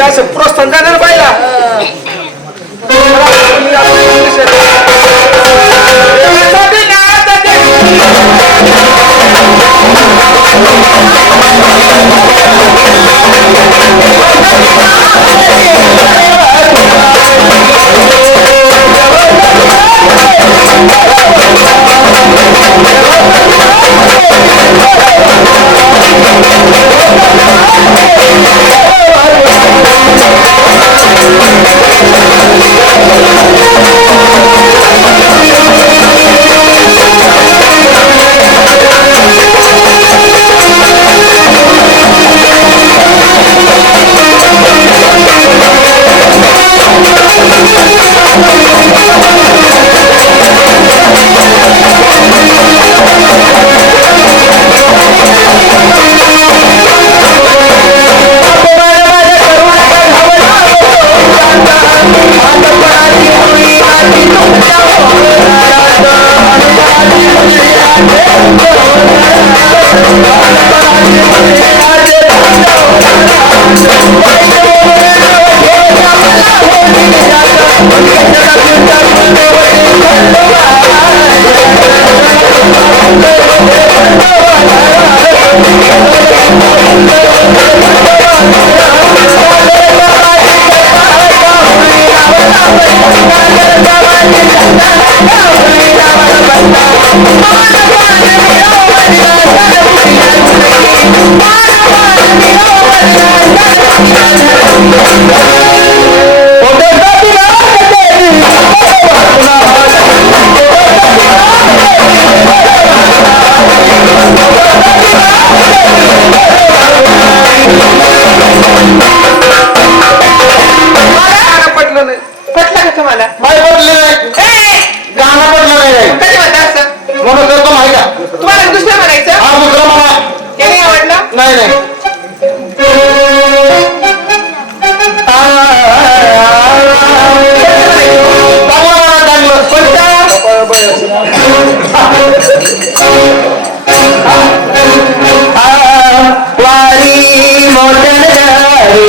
baila, se prostan, ganar baila. पडले गाणं पडलं नाही कधी म्हणता असं? म्हणून करतो माहिती का तुम्हाला दुसरं म्हणायचं? हा दुसरा हे नाही आवडलं? नाही नाही. म्हणा? वारी मोटर गाडी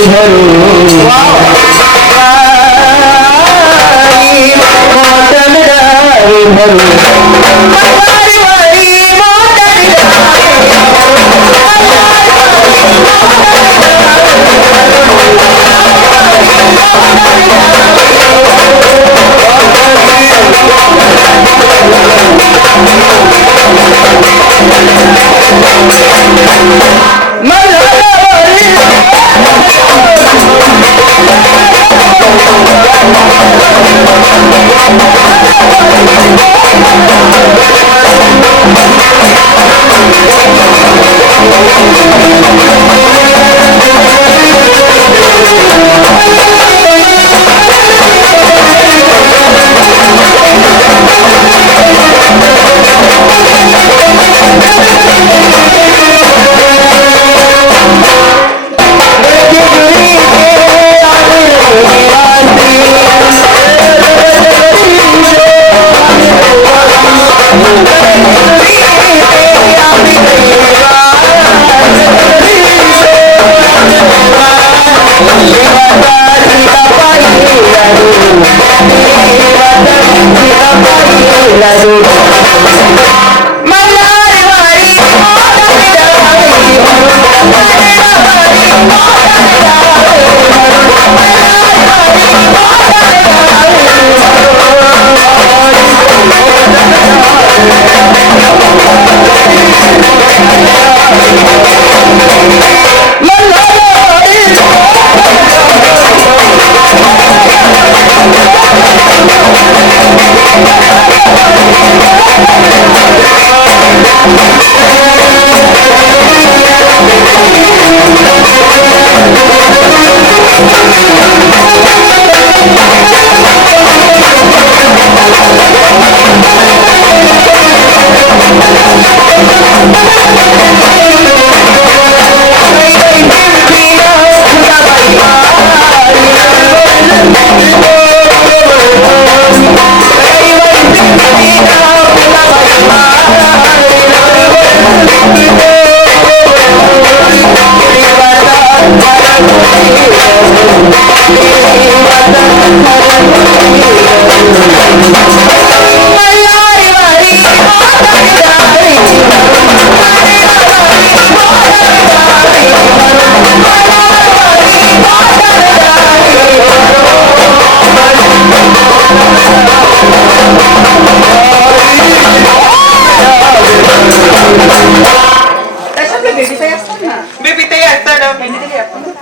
బిడ్డ చేస్తాడు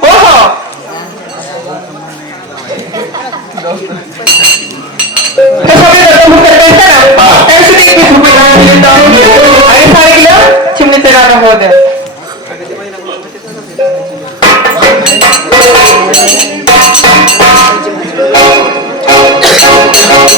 ఓహో